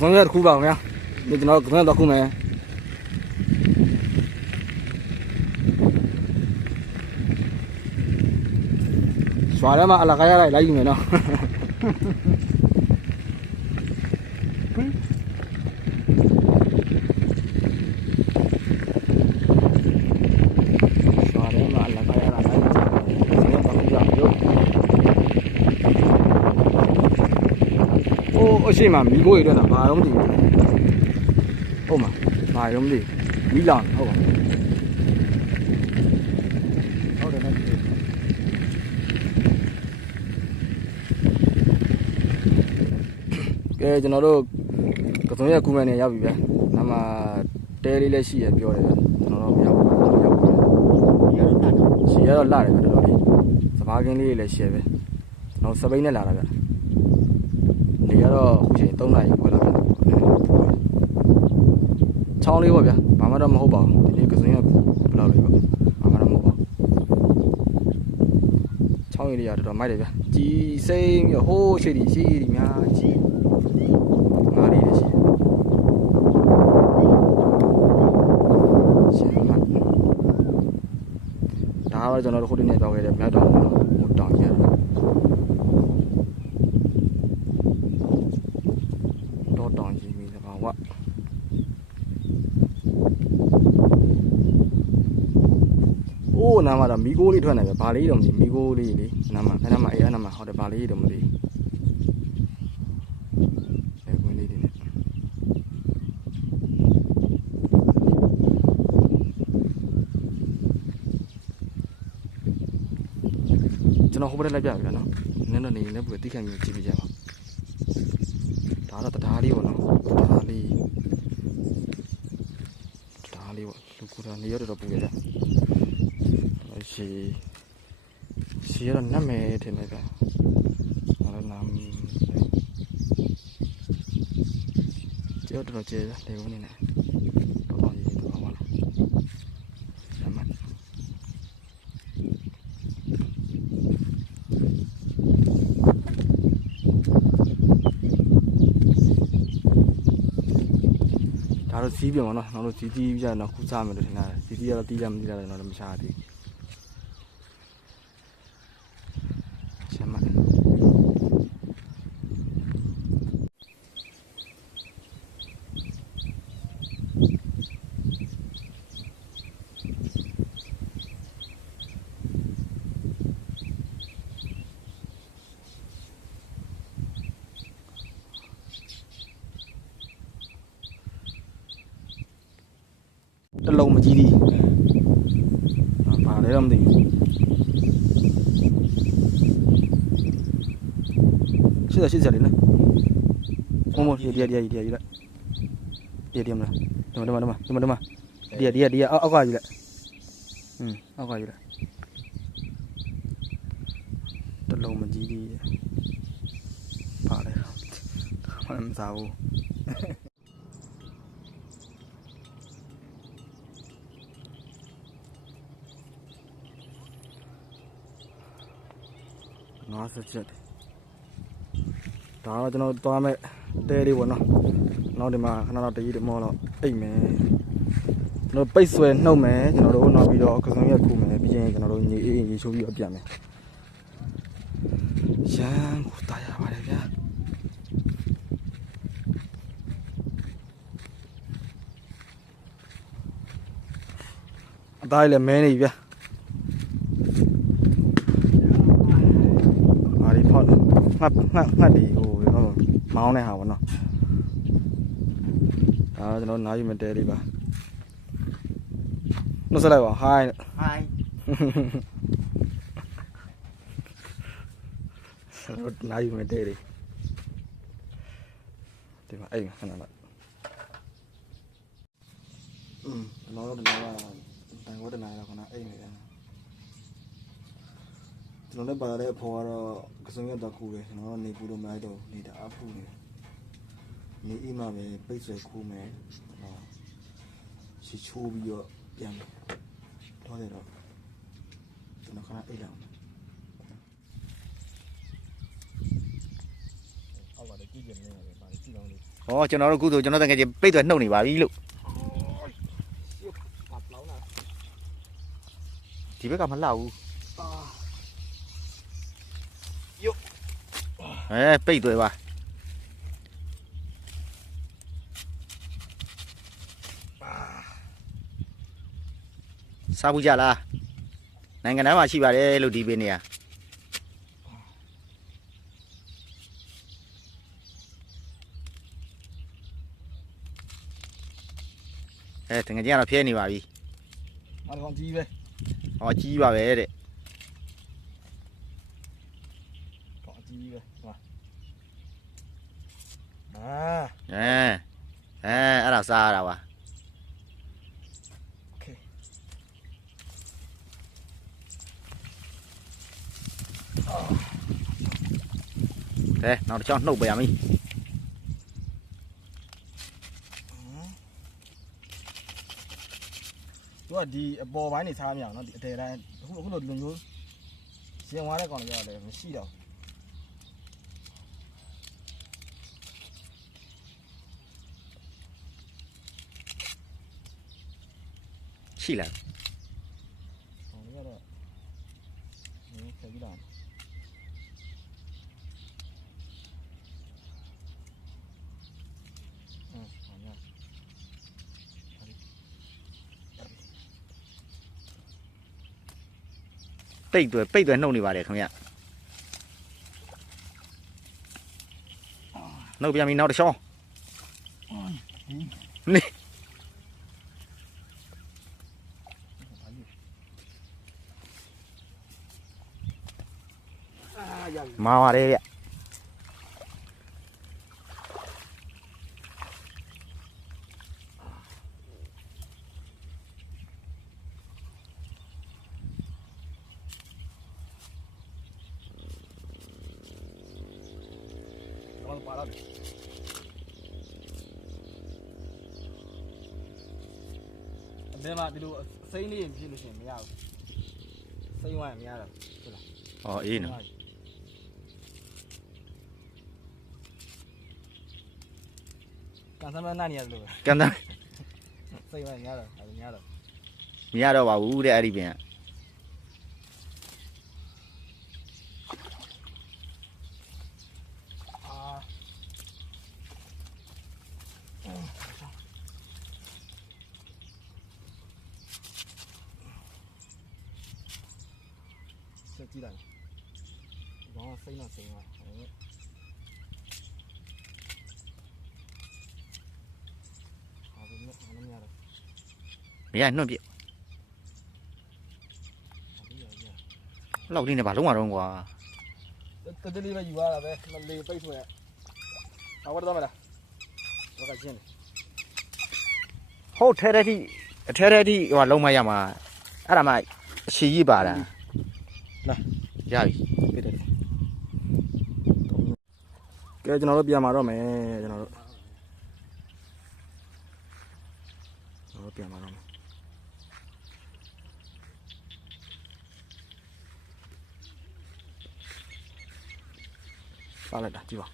ဆုံးရတစ်ခုပါခင်ဗျာဒီကျွန်တော်ကဆုံးရတစ်ခုမယ်ရွာထဲမှာအလကားရလိုက်ယူမယ်နော်ရွာထဲမှာအလကားရလိုက်ယူမယ်ဆုံးရတစ်ခုပါမျိုးအိုးအရှိမမီးကိုရတဲ့ဘာတော့မသိဘူးဟုတ်မှာဘာရောမသိမီးလောင်ဟုတ်ပါဟုတ်တယ်နော်ကဲကျွန်တော်တို့ကစုံရက်ကူမယ်နေရောက်ပြီဗျာနားမှာတဲလေးလည်းရှိရပြောတယ်ဗျာကျွန်တော်တို့ရောက်ရှိရတော့လာတယ်ဗျာတော်တော်လေးစပါးကင်းလေးလည်းရှိရပဲကျွန်တော်စပိန်နဲ့လာတာဗျာနေရတော့အခုချိန်3 နာရီခွဲလာပြီချောင်းလေးပေါ့ဗျာဘာမှတော့မဟုတ်ပါဘူးဒီနေ့ကစုံရက်ဘယ်လောက်လေးပေါ့ဘာမှတော့မဟုတ်ပါဘူးချောင်းရည်လေးရတော်တော်မိုက်တယ်ဗျာကြီးစိမ့်ပြီးဟိုးရှိတီများကြီးငါးလေးလည်းရှိရှင်မဒါကတော့ကျွန်တော်တို့ခုဒီနေ့တောက်ခဲ့တဲ့မြောက်တောင်ဟိုတောင်ကြီးတော့တောင်ကြီးမိသဘာဝအိုးနားမှာတော့မီးကိုလေးထွက်နေပဲဘာလေးတော့မသိမီးကိုလေးလေနားမှာအဲ့နားမှာအဲ့နားမှာဟောတယ်ဘာလေးတော့မသိကျွန်တော်ဟိုဘက်လိုက်ပြပြီနော်နည်းနည်းနေလည်းဘူးတိခိုင်မျိုးကြည့်ပြကြပါဒါတော့တရားလေးပေါ့နော်တရားလေးပေါ့လူကူတာနေရတော့ပူရကြရှိရတော့နတ်မယ်ထင်တယ်ဗျာဘာလို့နာမကျော်တော့ကျေလေဦးနေနဲ့တော်ကြီးတော့ပါလားအမှန်ဒါတော့စီးပြန်ပါနော်နောက်တော့စီးပြီးကြတော့ခုစားမယ်လို့ထင်တာစီးကတော့တီးကြမတီးတာလည်းတော့မရှားသေးရှမ်းမတလုံးမကြီးသေးဘာလဲတော့မသိဘူးရှစ်စရာလေးနော်မဒီလိုက်ဒီမလားဒီအောက်ကယူလိုက်အောက်ကယူလိုက်တလုံးမကြီးသေးဘာလဲမစားဘူးငါးဆက်ချက်ဒါတော့ကျွန်တော်သွားမဲ့တဲလေးပေါ့နော်နောက်ဒီမှာခဏတော့တကြီးတမောတော့အိတ်မယ်ကျွန်တော်ပိတ်ဆွဲနှုတ်မယ်ကျွန်တော်တို့နောက်ပြီးတော့ကစုံရက်ခုမယ်ပြီးရင်ကျွန်တော်တို့ညီအေးရေချိုးပြီးတော့ပြန်မယ်ရန်ကိုတာရပါတယ်ဗျာအသားလည်းမဲနေပြီဗျာငှက်ဒီဟိုမောင်းတဲ့ဟာပေါ့နော်ဒါကျွန်တော်နားယူမတဲလေးပါနှုတ်ဆက်လိုက်ပါ hi နားယူမတဲလေးဒီမှာအဲ့ခဏလိုက်ကျွန်တော်တို့ဒီမှာတိုင်ဝတ်တနားတော့ခဏအိတ်နေတယ်ကျွန်တော်လည်းပါလာတဲ့အဖော်ကတော့ကစုံရက်တော့ခူတယ်ကျွန်တော်နေပူလို့မလိုက်တော့နေတာအဖူနေနေအိမ်မှာပဲပိတ်ဆွဲခူးမယ်ရှီချိုးပြီးတော့ပြန်တော့တယ်တော့ကျွန်တော်ခဏအိတ်လောက်အောက်ကလည်းကြည့်ကြနေတယ်ပါလိ ဟောကျွန်တော်တို့ခုဆိုကျွန်တော်တကယ်ကြီးပိတ်သွဲနှုတ်နေပါပြီလို့ဒီဘက်ကမလှဘူးပိတ်သွဲပါစားဘူးကြလားနိုင်ငံသားမှာရှိပါတယ်လို့ဒီပေးနေရတကယ်ကြီးကတော့ဖျဲနေပါပြီအားကောင်ကြီးပဲဟောကြီးပါပဲတဲ့ကောင်ကြီးပဲဟောအဲ့ဒါစားရတာပါโอเคနောက်တစ်ချောင်းနှုတ်ပေးရမည်သူကဒီအပေါ်ပိုင်းနေစားမရအောင်နော်ဒီအတဲတိုင်းအခုလိုလူမျိုးရှင်သွားတဲ့ကောင်တွေရတယ်မရှိတော့ရှိလားဟောရတော့ဒီဆက်ပြီးတော့ပိတ်သွဲနှုတ်နေပါတယ်ခင်ဗျနှုတ်ပြန်ပြီနောက်တစ်ချောင်းနေမာပါတယ်ဗျပါလာတယ်အမေမှာဒီလိုစိမ့်လေးဖြစ်လို့ရှိရင်မရဘူးစိမ့်ဝိုင်းမရတော့ဟုတ်လားဟောအေးနော်ကန်ဆမ်းမနာနေရတယ်လို့ကန်သားစိမ့်ဝိုင်းမရတော့မရတော့မရတော့ပါဘူးတဲ့အဲ့ဒီပင်ကဆက်ကြည့်လိုက်ဘာစိမ့်တော့စိမ့်ပါမရနှုတ်ပြလောက်လေးနဲ့ဘာလုံးဝတော့ကွာတတလေးပဲယူရတာပဲမလေးပိတ်ဆွဲအဝတ်တော့မလားဘာကချင်းဟုတ်ထဲတဲ့ထိအထဲတဲ့ထိဟိုလုံးမရမှာအဲ့ဒါမှအရှိကြီးပါတာလာရပြီပြတယ်ကဲကျွန်တော်တို့ပြန်มาတော့မယ်ကျွန်တော်တို့ပြန်มาတော့မယ်စားလိုက်တာကြည့်ပါ